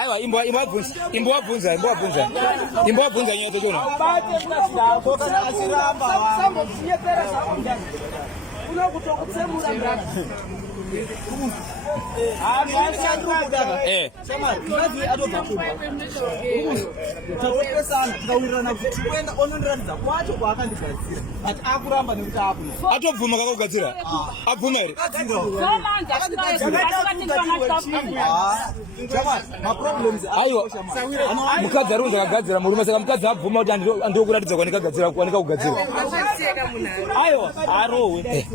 Aiwa imbo bvunza nyayo chona. Atobvuma kakugadzira. Abvuma ere? Aiwa mukadzi ari kugadzira murume saka mukadzi abvuma kuti ndokuratidza kwanika kugadzira. Aiwa arowe.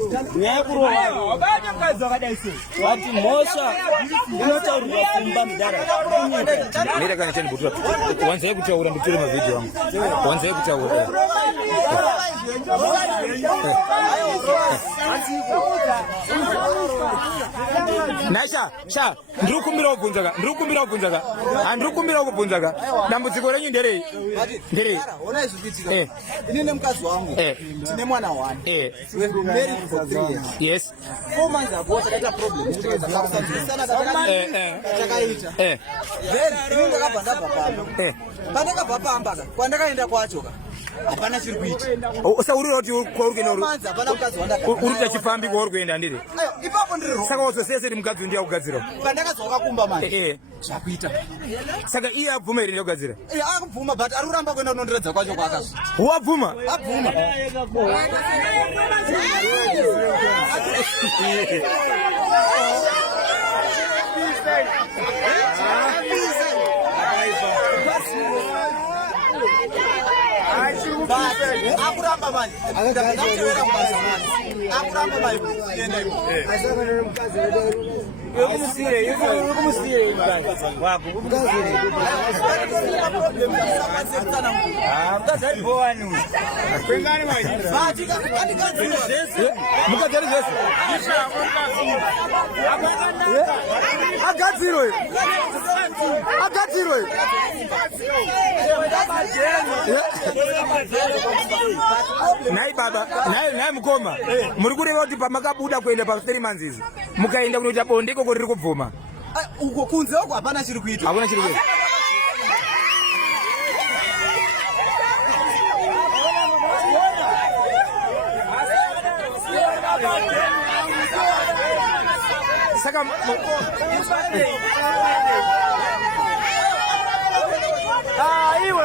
Yakurowa. Wati mosha inotaurirwa kumba mudara. Nenda kana cheni butura. Wanzai kutaura nditore mavideo angu. Wanzai kutaura. Nasha, ndikumbira kubvunzaka. Andikumbira kubvunzaka. Dambudziko renyu nderei? Ona izvi inene mukadzi wangu. Tine mwana wani. We married for 3 years. Yes. 4 months ago takaita problem. Takaita. Then ini ndakabva ndabva pano. Pandakabva pamba kwandakaenda kwacho hapana chiri kuita. Usaurira kuti kwaurikuenda hapana mukadzi wandaka. Urita chifambi kwaurikuenda ndiri. Ipapo ndiri ro. Saka wazoseseri mukadzi ndiye akugadzira. Pandakazwa kumba manje. Zvakuita. Saka iye abvuma ere ndokugadzira? Akubvuma but ari kuramba kuenda kunondiredza kwacho kwakazvi. Wabvuma? Abvuma. Akuramba manje. Akuramba manje. Nai baba, nai mukoma. Muri kureva kuti pamakabuda kuenda pa 3 months izi. Mukaenda kunoita bonde koko riri kubvuma. Uko kunze uko hapana chiri kuitwa. Hakuna chiri kuitwa. Saka iwe